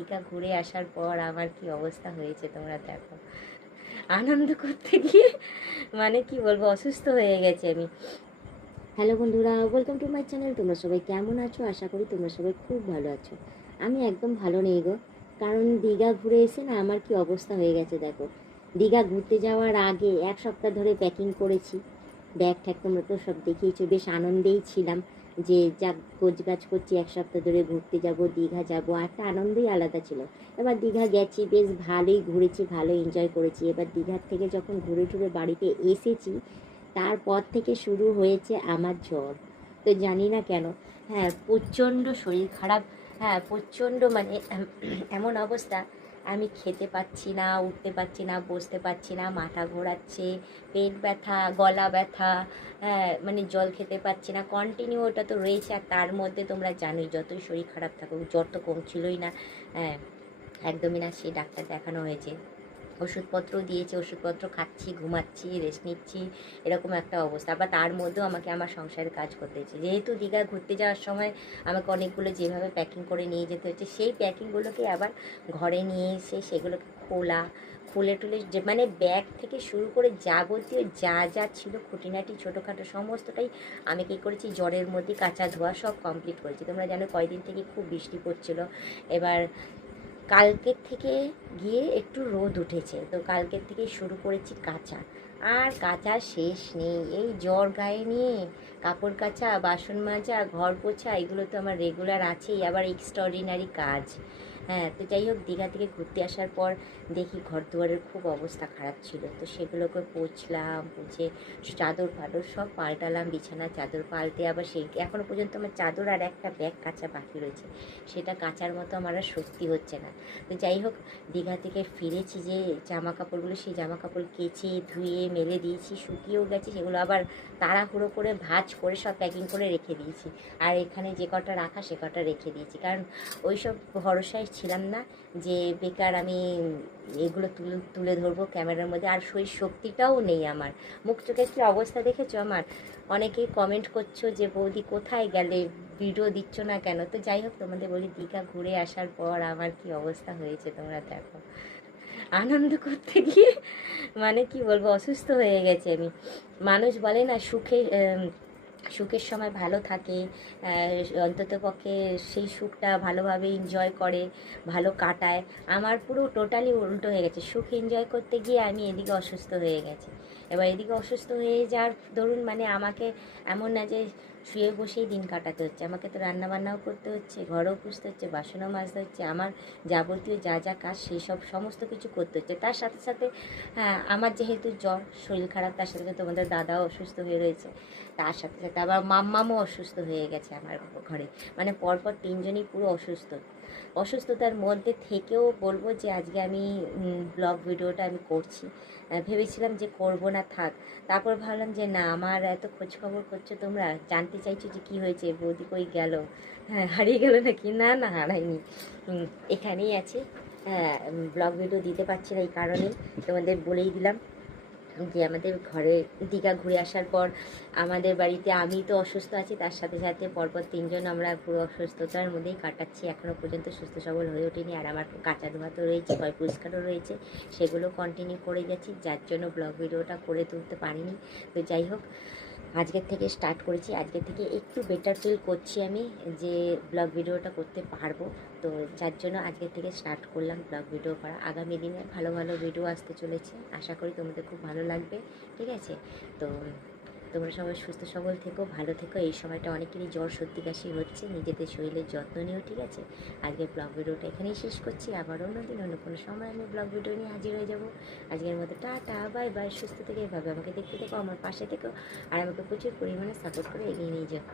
দীঘা ঘুরে আসার পর আমার কি অবস্থা হয়েছে তোমরা দেখো। আনন্দ করতে গিয়ে মানে কি বলবো, অসুস্থ হয়ে গেছে আমি। হ্যালো বন্ধুরা, ওয়েলকাম টু মাই চ্যানেল। তোমরা সবাই কেমন আছো? আশা করি তোমরা সবাই খুব ভালো আছো। আমি একদম ভালো নেই গো, কারণ দীঘা ঘুরে এসে না আমার কি অবস্থা হয়ে গেছে দেখো। দীঘা ঘুরতে যাওয়ার আগে এক সপ্তাহ ধরে প্যাকিং করেছি, ব্যাগ ঠ্যাগ তোমরা তো সব দেখিয়েছো, বেশ আনন্দেই ছিলাম যে যা গোছগাছ করছি, এক সপ্তাহ ধরে ঘুরতে যাব, দীঘা যাব, একটা আনন্দই আলাদা ছিল। এবার দীঘা গেছি, বেশ ভালোই ঘুরেছি, ভালো এনজয় করেছি। এবার দীঘার থেকে যখন ঘুরে টুরে বাড়িতে এসেছি, তারপর থেকে শুরু হয়েছে আমার জ্বর। তো জানি না কেন, হ্যাঁ প্রচণ্ড শরীর খারাপ, হ্যাঁ প্রচণ্ড মানে এমন অবস্থা, আমি খেতে পাচ্ছি না, উঠতে পারছি না, বসতে পারছি না, মাথা ঘোরাচ্ছে, পেট ব্যথা, গলা ব্যথা, হ্যাঁ মানে জল খেতে পাচ্ছি না, কন্টিনিউ ওটা তো রয়েছে। আর তার মধ্যে তোমরা জানোই যতই শরীর খারাপ থাকুক, জ্বর তো কমছিলই না, হ্যাঁ একদমই না। সেই ডাক্তার দেখানো হয়েছে, ওষুধপত্র দিয়েছে, ওষুধপত্র খাচ্ছি, ঘুমাচ্ছি, রেস্ট নিচ্ছি, এরকম একটা অবস্থা। আবার তার মধ্যেও আমাকে আমার সংসারের কাজ করতে হচ্ছে, যেহেতু দীঘা ঘুরতে যাওয়ার সময় আমাকে অনেকগুলো যেভাবে প্যাকিং করে নিয়ে যেতে হচ্ছে, সেই প্যাকিংগুলোকে আবার ঘরে নিয়ে এসে সেগুলোকে খুলে টুলে যে মানে ব্যাগ থেকে শুরু করে যাবতীয় যা যা ছিল খুঁটিনাটি ছোটোখাটো সমস্তটাই আমি কী করেছি, জ্বরের মধ্যে কাঁচা ধোয়া সব কমপ্লিট করেছি। তোমরা জানো কয়দিন থেকে খুব বৃষ্টি পড়ছিলো। এবার কালকের থেকে গিয়ে একটু রোদ উঠেছে, তো কালকের থেকে শুরু করেছি কাচা, আর কাচা শেষ নেই। এই জ্বর গায়ে নিয়ে কাপড় কাচা, বাসন মাজা, ঘর পোছা, এগুলো তো আমার রেগুলার আছেই, আবার এক্সট্রাঅর্ডিনারি কাজ। হ্যাঁ তো যাই হোক, দীঘা থেকে ঘুরতে আসার পর দেখি ঘর দুয়ারের খুব অবস্থা খারাপ ছিল, তো সেগুলোকে পুছলাম, পুছে চাদর ফাদর সব পাল্টালাম, বিছানা চাদর পাল্টে আবার সেই এখনও পর্যন্ত আমার চাদর আর একটা ব্যাগ কাচা বাকি রয়েছে, সেটা কাচার মতো আমার আর শক্তি হচ্ছে না। তো যাই হোক, দীঘা থেকে ফিরেছি, যে জামা কাপড়গুলো সেই জামা কাপড় কেচে ধুয়ে মেলে দিয়েছি, শুকিয়েও গেছে, সেগুলো আবার তাড়াহুড়ো করে ভাঁজ করে সব প্যাকিং করে রেখে দিয়েছি। আর এখানে যে কটা রাখা সে কটা রেখে দিয়েছি, কারণ ওই সব ভরসায় ছিলাম না যে বেকার আমি এগুলো তুলে ধরবো ক্যামেরার মধ্যে, আর সেই শক্তিটাও নেই আমার। মুখ চোখের কী অবস্থা দেখেছো আমার? অনেকেই কমেন্ট করছো যে বৌদি কোথায় গেলে, ভিডিও দিচ্ছ না কেন? তো যাই হোক, তোমাদের বলি দীঘা ঘুরে আসার পর আমার কি অবস্থা হয়েছে তোমরা দেখো। আনন্দ করতে গিয়ে মানে কি বলবো, অসুস্থ হয়ে গেছে আমি। মানুষ বলে না সুখের সময় ভালো থাকে, অন্তত পক্ষে সেই সুখটা ভালোভাবে এনজয় করে, ভালো কাটায়। আমার পুরো টোটালি উল্টো হয়ে গেছে, সুখ এনজয় করতে গিয়ে আমি এদিকে অসুস্থ হয়ে গেছি। এবার এদিকে অসুস্থ হয়ে যাওয়ার দরুন মানে আমাকে এমন না যে শুয়ে বসেই দিন কাটাতে হচ্ছে, আমাকে তো রান্নাবান্নাও করতে হচ্ছে, ঘরও পুষতে হচ্ছে, বাসনও মাজতে হচ্ছে, আমার যাবতীয় যা যা কাজ সেই সব সমস্ত কিছু করতে হচ্ছে। তার সাথে সাথে হ্যাঁ আমার যেহেতু জ্বর, শরীর খারাপ, তার সাথে সাথে তোমাদের দাদাও অসুস্থ হয়ে রয়েছে, তার সাথে সাথে আবার মাম্মামও অসুস্থ হয়ে গেছে আমার ঘরে। মানে পরপর তিনজনই পুরো অসুস্থ। অসুস্থতার মধ্যে থেকেও বলবো যে আজকে আমি ব্লগ ভিডিওটা আমি করছি। ভেবেছিলাম যে করব না, থাক। তারপর ভাবলাম যে না, আমার এত খোঁজখবর করছো তোমরা, জানতে চাইছো যে কী হয়েছে, বৌদি কই গেল, হ্যাঁ হারিয়ে গেল নাকি? না না, হারায়নি, এখানেই আছে। হ্যাঁ ব্লগ ভিডিও দিতে পারছি না এই কারণেই তোমাদের বলেই দিলাম যে আমাদের ঘরে দীঘা ঘুরে আসার পর আমাদের বাড়িতে আমি তো অসুস্থ আছি, তার সাথে সাথে পরপর তিনজন আমরা পুরো অসুস্থতার মধ্যেই কাটাচ্ছি, এখনও পর্যন্ত সুস্থ সবল হয়ে ওঠেনি। আর আমার কাঁচা ধোয়া তো রয়েছে, ভয় পরিষ্কারও রয়েছে, সেগুলো কন্টিনিউ করে গেছি, যার জন্য ব্লগ ভিডিওটা করে তুলতে পারিনি। তো যাই হোক, আজকের থেকে স্টার্ট করেছি, আজকের থেকে একটু বেটার ফিল করছি আমি যে ব্লগ ভিডিওটা করতে পারবো। তো যার জন্য আজকের থেকে স্টার্ট করলাম ব্লগ ভিডিও করা। আগামী দিনে ভালো ভালো ভিডিও আসতে চলেছে, আশা করি তোমাদের খুব ভালো লাগবে, ঠিক আছে? তো তোমরা সবাই সুস্থ সবল থেকো, ভালো থেকো। এই সময়টা অনেকেরই জ্বর সর্দি কাশি হচ্ছে, নিজেদের শরীরের যত্ন নিও, ঠিক আছে? আজকের ব্লগ ভিডিওটা এখানেই শেষ করছি, আবার অন্যদিন অন্য কোনো সময় আমি ব্লগ ভিডিও নিয়ে হাজির হয়ে যাব। আজকের মতো টাটা, বাই বাই। সুস্থ থেকে এভাবে আমাকে দেখতে থেকো, আমার পাশে থেকো, আর আমাকে প্রচুর পরিমাণে সাপোর্ট করে এগিয়ে নিয়ে যাও।